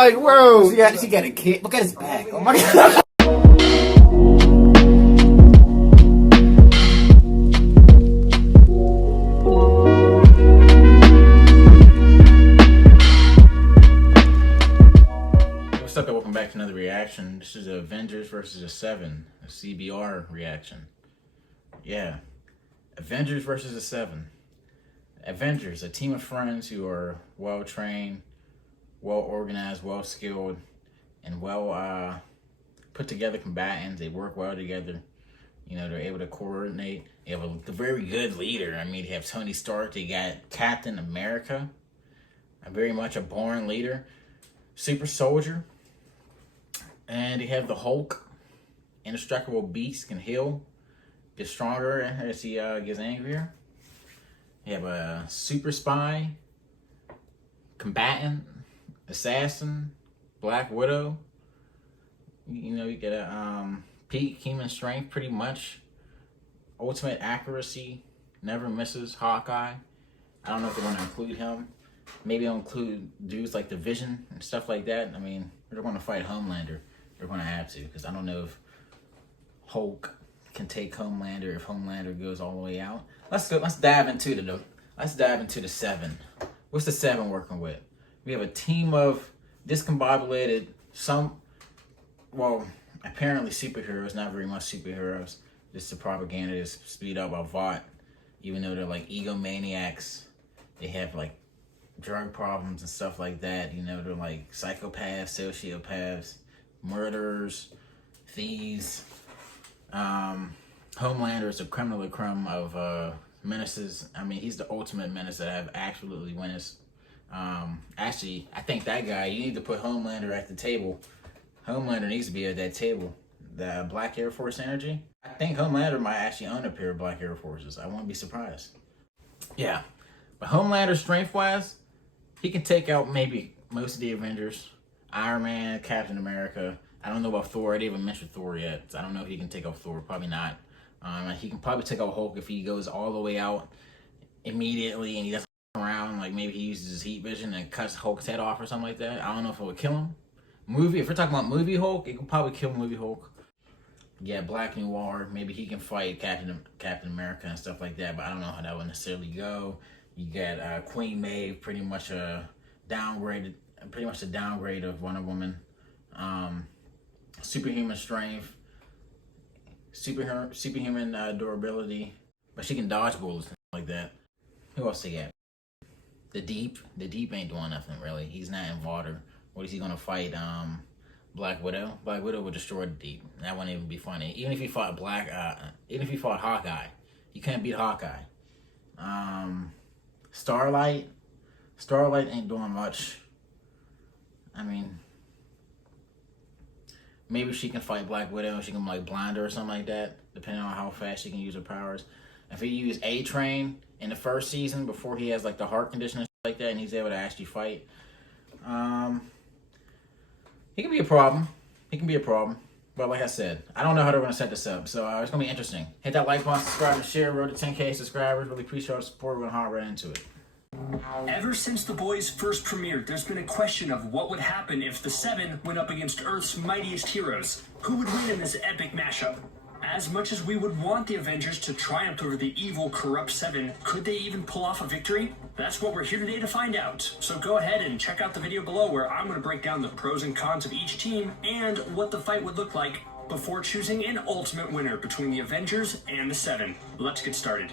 like, bro, yeah, she got a kid. Look at his back. Oh my god. What's up, and welcome back to another reaction. This is Avengers versus the Seven, a CBR reaction. Yeah, Avengers versus the Seven. Avengers, a team of friends who are well trained, well organized, well skilled, and well put together combatants. They work well together. You know, they're able to coordinate. They have a very good leader. I mean, they have Tony Stark. They got Captain America, very much a born leader, super soldier. And they have the Hulk, indestructible beast, can heal, get stronger as he gets angrier. You have a super spy, combatant, assassin, Black Widow. You know, you get a peak human strength, pretty much. Ultimate accuracy, never misses, Hawkeye. I don't know if they're going to include him. Maybe they'll include dudes like the Vision and stuff like that. I mean, they're going to fight Homelander. They're going to have to, because I don't know if Hulk can take Homelander if Homelander goes all the way out. Let's dive into the Seven. What's the Seven working with? We have a team of discombobulated, apparently superheroes, not very much superheroes. Just the propaganda is speed up by Vought, even though they're like egomaniacs. They have like drug problems and stuff like that. You know, they're like psychopaths, sociopaths, murderers, thieves. Homelander is a creme de la creme of menaces. I mean, he's the ultimate menace that have absolutely winners. Actually, I think that guy, you need to put Homelander at the table. Homelander needs to be at that table. The Black Air Force energy. I think Homelander might actually own a pair of Black Air Forces. I won't be surprised. Yeah. But Homelander, strength-wise, he can take out maybe most of the Avengers. Iron Man, Captain America. I don't know about Thor. I didn't even mention Thor yet. So I don't know if he can take out Thor. Probably not. He can probably take out Hulk if he goes all the way out immediately and he doesn't come around. Like maybe he uses his heat vision and cuts Hulk's head off or something like that. I don't know if it would kill him. If we're talking about movie Hulk, it could probably kill movie Hulk. Yeah, Black Noir. Maybe he can fight Captain America and stuff like that. But I don't know how that would necessarily go. You got Queen Maeve, pretty much a downgrade of Wonder Woman. Superhuman strength, superhuman durability, but she can dodge bullets and like that. Who else they got? The Deep ain't doing nothing really. He's not in water. What is he gonna fight? Black Widow. Black Widow would destroy the Deep. That wouldn't even be funny. Even if he fought even if he fought Hawkeye, you can't beat Hawkeye. Starlight ain't doing much. I mean, maybe she can fight Black Widow and she can like blind her or something like that, depending on how fast she can use her powers. If he used A-Train in the first season before he has like the heart condition and stuff like that and he's able to actually fight, he can be a problem. But like I said, I don't know how they're going to set this up. So it's going to be interesting. Hit that like button, subscribe, and share. Road to 10K subscribers. Really appreciate our support. We're going to hop right into it. Ever since The Boys first premiered, there's been a question of what would happen if the Seven went up against Earth's mightiest heroes. Who would win in this epic mashup? As much as we would want the Avengers to triumph over the evil, corrupt Seven, could they even pull off a victory? That's what we're here today to find out. So go ahead and check out the video below where I'm going to break down the pros and cons of each team and what the fight would look like before choosing an ultimate winner between the Avengers and the Seven. Let's get started.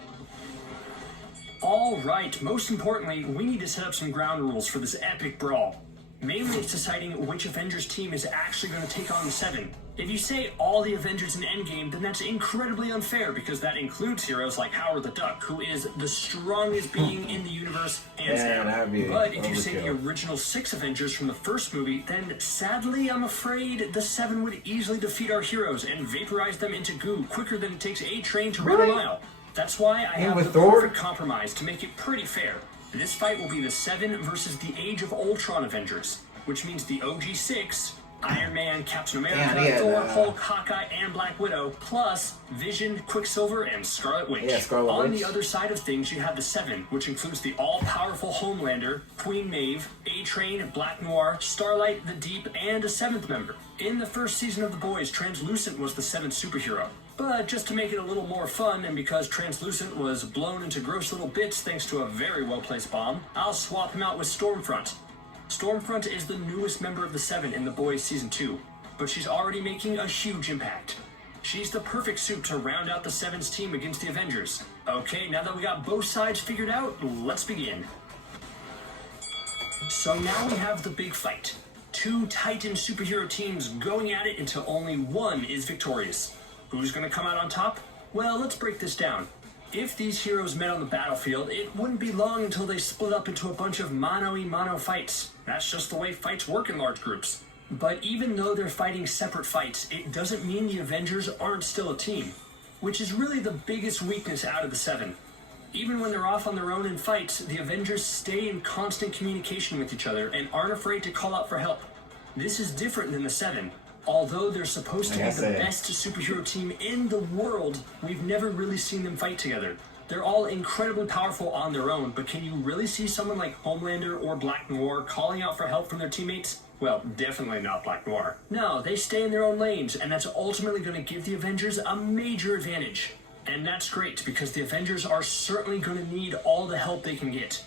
Alright, most importantly, we need to set up some ground rules for this epic brawl. Mainly it's deciding which Avengers team is actually going to take on the Seven. If you say all the Avengers in Endgame, then that's incredibly unfair because that includes heroes like Howard the Duck, who is the strongest being in the universe, hands down. But if you say the original 6 Avengers from the first movie, then sadly I'm afraid the Seven would easily defeat our heroes and vaporize them into goo quicker than it takes A-Train to run a mile. That's why I have the perfect compromise to make it pretty fair. This fight will be the Seven versus the Age of Ultron Avengers, which means the OG6 Iron Man, Captain America, Damn, yeah, Thor, Hulk, Hawkeye, and Black Widow, plus Vision, Quicksilver, and Scarlet Witch. Yeah, Scarlet On Witch. the other side of things, you have the Seven, which includes the all-powerful Homelander, Queen Maeve, A-Train, Black Noir, Starlight, the Deep, and a seventh member. In the first season of The Boys, Translucent was the seventh superhero. But just to make it a little more fun, and because Translucent was blown into gross little bits thanks to a very well-placed bomb, I'll swap him out with Stormfront. Stormfront is the newest member of the Seven in The Boys Season 2, but she's already making a huge impact. She's the perfect suit to round out the Seven's team against the Avengers. Okay, now that we got both sides figured out, let's begin. So now we have the big fight. Two Titan superhero teams going at it until only one is victorious. Who's gonna come out on top? Well, let's break this down. If these heroes met on the battlefield, it wouldn't be long until they split up into a bunch of mano-a-mano fights. That's just the way fights work in large groups. But even though they're fighting separate fights, it doesn't mean the Avengers aren't still a team, which is really the biggest weakness out of the Seven. Even when they're off on their own in fights, the Avengers stay in constant communication with each other and aren't afraid to call out for help. This is different than the Seven. Although they're supposed to be the best superhero team in the world, we've never really seen them fight together. They're all incredibly powerful on their own, but can you really see someone like Homelander or Black Noir calling out for help from their teammates? Well, definitely not Black Noir. No, they stay in their own lanes, and that's ultimately going to give the Avengers a major advantage. And that's great, because the Avengers are certainly going to need all the help they can get.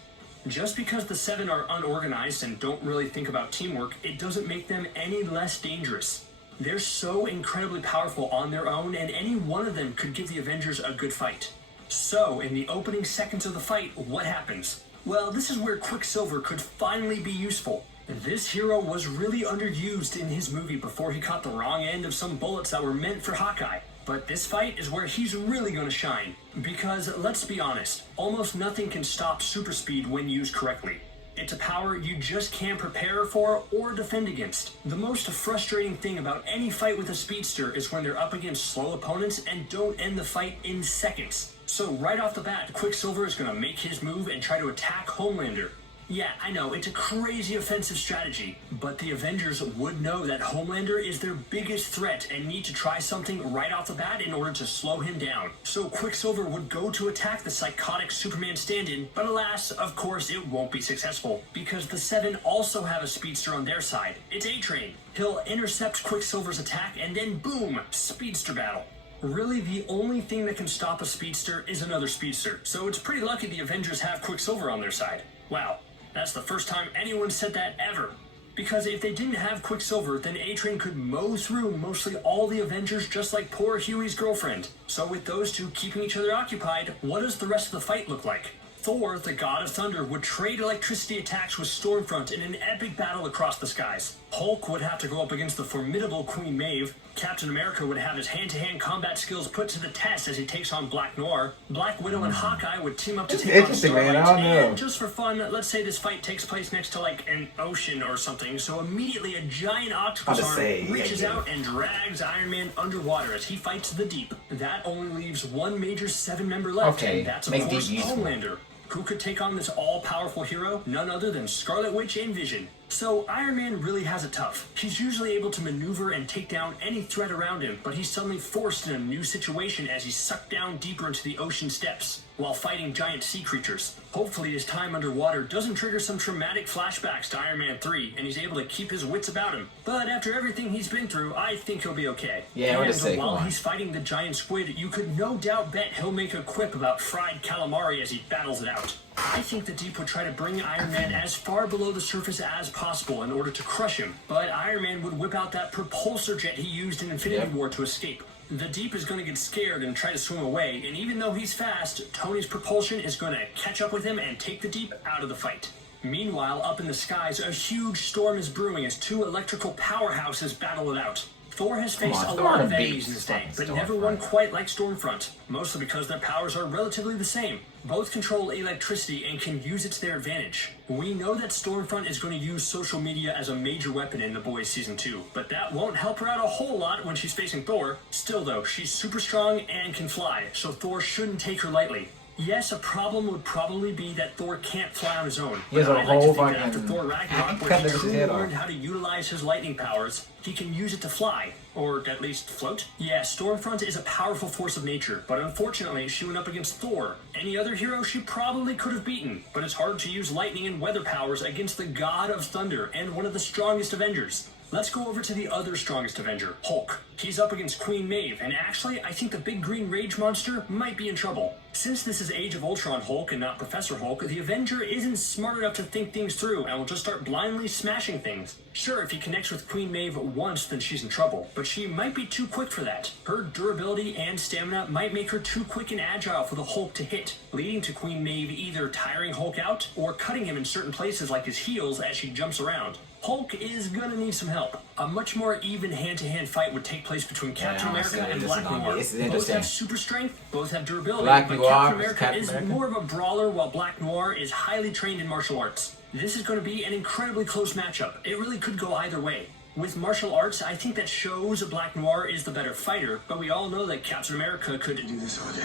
Just because the Seven are unorganized and don't really think about teamwork, it doesn't make them any less dangerous. They're so incredibly powerful on their own, and any one of them could give the Avengers a good fight. So, in the opening seconds of the fight, what happens? Well, this is where Quicksilver could finally be useful. This hero was really underused in his movie before he caught the wrong end of some bullets that were meant for Hawkeye. But this fight is where he's really going to shine. Because, let's be honest, almost nothing can stop super speed when used correctly. It's a power you just can't prepare for or defend against. The most frustrating thing about any fight with a speedster is when they're up against slow opponents and don't end the fight in seconds. So right off the bat, Quicksilver is going to make his move and try to attack Homelander. Yeah, I know, it's a crazy offensive strategy, but the Avengers would know that Homelander is their biggest threat and need to try something right off the bat in order to slow him down. So Quicksilver would go to attack the psychotic Superman stand-in, but alas, of course, it won't be successful, because the Seven also have a speedster on their side. It's A-Train. He'll intercept Quicksilver's attack, and then boom, speedster battle. Really, the only thing that can stop a speedster is another speedster, so it's pretty lucky the Avengers have Quicksilver on their side. Wow. That's the first time anyone said that ever. Because if they didn't have Quicksilver, then A-Train could mow through mostly all the Avengers just like poor Huey's girlfriend. So with those two keeping each other occupied, what does the rest of the fight look like? Thor, the god of thunder, would trade electricity attacks with Stormfront in an epic battle across the skies. Hulk would have to go up against the formidable Queen Maeve. Captain America would have his hand-to-hand combat skills put to the test as he takes on Black Noir. Black Widow and Hawkeye would team up to take on Starlight. Man, I don't know. And just for fun, let's say this fight takes place next to like an ocean or something, so immediately a giant octopus arm reaches out and drags Iron Man underwater as he fights the Deep. That only leaves one major Seven-member left, and that's of course Homelander. Who could take on this all-powerful hero? None other than Scarlet Witch and Vision. So Iron Man really has it tough. He's usually able to maneuver and take down any threat around him, but he's suddenly forced in a new situation as he's sucked down deeper into the ocean depths while fighting giant sea creatures. Hopefully his time underwater doesn't trigger some traumatic flashbacks to Iron Man 3, and he's able to keep his wits about him. But after everything he's been through, I think he'll be okay. Yeah, and while he's fighting the giant squid, you could no doubt bet he'll make a quip about fried calamari as he battles it out. I think the Deep would try to bring Iron Man as far below the surface as possible in order to crush him, but Iron Man would whip out that propulsor jet he used in Infinity War to escape. The Deep is going to get scared and try to swim away, and even though he's fast, Tony's propulsion is going to catch up with him and take the Deep out of the fight. Meanwhile, up in the skies, a huge storm is brewing as two electrical powerhouses battle it out. Thor has faced a lot of enemies in his day, but never one quite like Stormfront, mostly because their powers are relatively the same. Both control electricity and can use it to their advantage. We know that Stormfront is going to use social media as a major weapon in The Boys Season 2, but that won't help her out a whole lot when she's facing Thor. Still though, she's super strong and can fly, so Thor shouldn't take her lightly. Yes, a problem would probably be that Thor can't fly on his own. He has But a I'd like to whole think that fucking- after Thor Ragnarok, where cut he his truly head off. learned how to utilize his lightning powers, he can use it to fly. Or at least float. Yeah, Stormfront is a powerful force of nature, but unfortunately she went up against Thor. Any other hero she probably could have beaten, but it's hard to use lightning and weather powers against the god of thunder and one of the strongest Avengers. Let's go over to the other strongest Avenger, Hulk. He's up against Queen Maeve, and actually, I think the big green rage monster might be in trouble. Since this is Age of Ultron Hulk and not Professor Hulk, the Avenger isn't smart enough to think things through and will just start blindly smashing things. Sure, if he connects with Queen Maeve once, then she's in trouble, but she might be too quick for that. Her durability and stamina might make her too quick and agile for the Hulk to hit, leading to Queen Maeve either tiring Hulk out or cutting him in certain places like his heels as she jumps around. Hulk is gonna need some help. A much more even hand-to-hand fight would take place between Captain America and Black Noir. Both have super strength, both have durability, but Captain America is more of a brawler while Black Noir is highly trained in martial arts. This is going to be an incredibly close matchup. It really could go either way. With martial arts, I think that shows Black Noir is the better fighter, but we all know that Captain America could do this all day.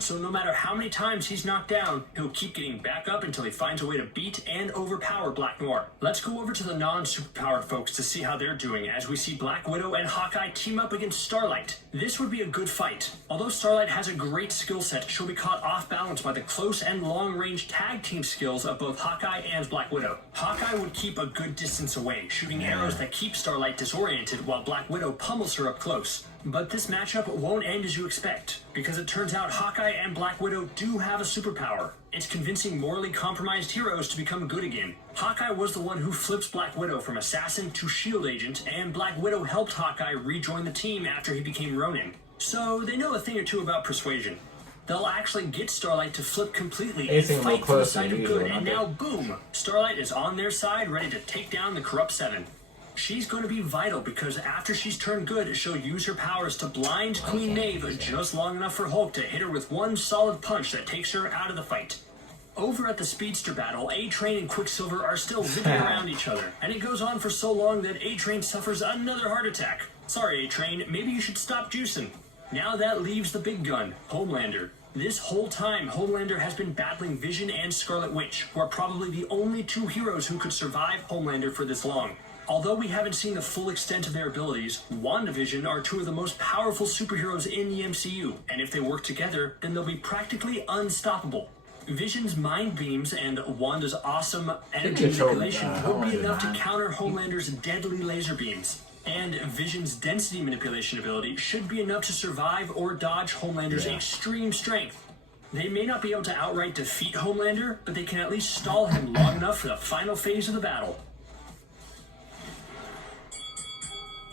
So no matter how many times he's knocked down, he'll keep getting back up until he finds a way to beat and overpower Black Noir. Let's go over to the non-superpowered folks to see how they're doing as we see Black Widow and Hawkeye team up against Starlight. This would be a good fight. Although Starlight has a great skill set, she'll be caught off balance by the close and long-range tag team skills of both Hawkeye and Black Widow. Hawkeye would keep a good distance away, shooting arrows that keep Starlight disoriented while Black Widow pummels her up close. But this matchup won't end as you expect, because it turns out Hawkeye and Black Widow do have a superpower. It's convincing morally compromised heroes to become good again. Hawkeye was the one who flips Black Widow from assassin to S.H.I.E.L.D. agent, and Black Widow helped Hawkeye rejoin the team after he became Ronin. So they know a thing or two about persuasion. They'll actually get Starlight to flip completely and fight for the side of good, and now boom! Starlight is on their side, ready to take down the Corrupt Seven. She's going to be vital because after she's turned good, she'll use her powers to blind Queen Maeve just long enough for Hulk to hit her with one solid punch that takes her out of the fight. Over at the Speedster battle, A-Train and Quicksilver are still zipping around each other, and it goes on for so long that A-Train suffers another heart attack. Sorry, A-Train, maybe you should stop juicing. Now that leaves the big gun, Homelander. This whole time, Homelander has been battling Vision and Scarlet Witch, who are probably the only two heroes who could survive Homelander for this long. Although we haven't seen the full extent of their abilities, Wanda and Vision are two of the most powerful superheroes in the MCU, and if they work together, then they'll be practically unstoppable. Vision's mind beams and Wanda's awesome energy manipulation will be enough to counter Homelander's deadly laser beams. And Vision's density manipulation ability should be enough to survive or dodge Homelander's extreme strength. They may not be able to outright defeat Homelander, but they can at least stall him long enough for the final phase of the battle.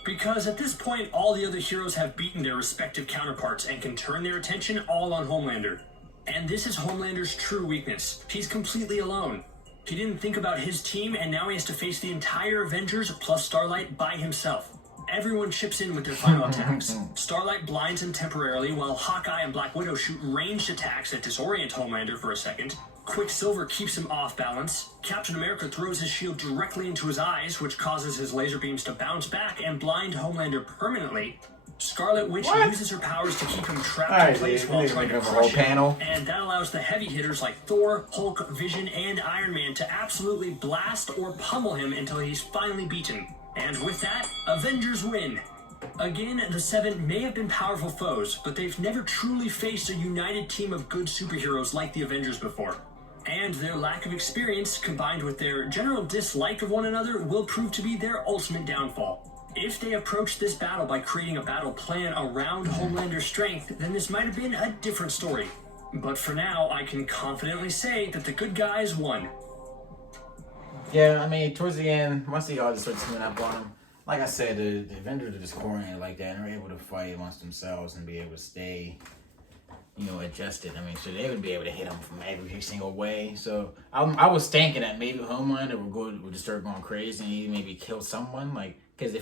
Because at this point, all the other heroes have beaten their respective counterparts and can turn their attention all on Homelander. And this is Homelander's true weakness. He's completely alone. He didn't think about his team, and now he has to face the entire Avengers plus Starlight by himself. Everyone chips in with their final attacks. Starlight blinds him temporarily, while Hawkeye and Black Widow shoot ranged attacks that disorient Homelander for a second. Quicksilver keeps him off balance. Captain America throws his shield directly into his eyes, which causes his laser beams to bounce back and blind Homelander permanently. Scarlet Witch uses her powers to keep him trapped in place while trying to crush him, and that allows the heavy hitters like Thor, Hulk, Vision, and Iron Man to absolutely blast or pummel him until he's finally beaten. And with that, Avengers win. Again, the Seven may have been powerful foes, but they've never truly faced a united team of good superheroes like the Avengers before. And their lack of experience, combined with their general dislike of one another, will prove to be their ultimate downfall. If they approach this battle by creating a battle plan around Homelander's strength, then this might have been a different story. But for now, I can confidently say that the good guys won. Yeah, I mean, towards the end, once they all just started teaming up on them, like I said, the Avengers are just coordinated like that, and they're able to fight amongst themselves and be able to stay, adjusted. I mean, so they would be able to hit them from every single way. So I was thinking that maybe Homelander would just start going crazy and he maybe kill someone. Like, because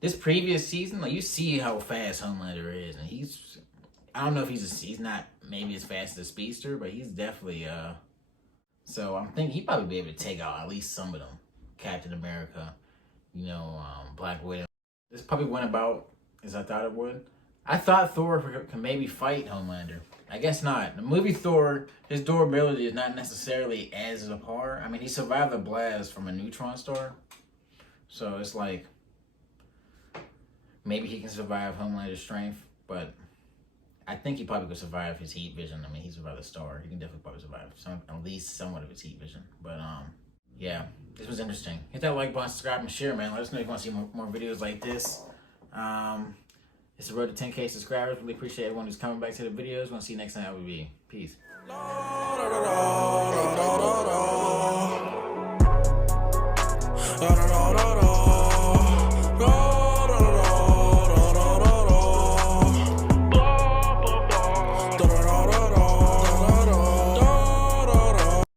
this previous season, like, you see how fast Homelander is, and I don't know if he's not maybe as fast as a speedster, but he's definitely, so I'm thinking he'd probably be able to take out at least some of them. Captain America, Black Widow. This probably went about as I thought it would. I thought Thor could maybe fight Homelander. I guess not. The movie Thor, his durability is not necessarily as a par. I mean, he survived a blast from a neutron star. So it's like, maybe he can survive Homelander's strength, but I think he probably could survive his heat vision. I mean, he survived a star. He can definitely probably survive at least somewhat of his heat vision. But yeah, this was interesting. Hit that like button, subscribe, and share, man. Let us know if you want to see more videos like this. It's the road to 10K subscribers. Really appreciate everyone who's coming back to the videos. Want to see you next time. I will be. Peace.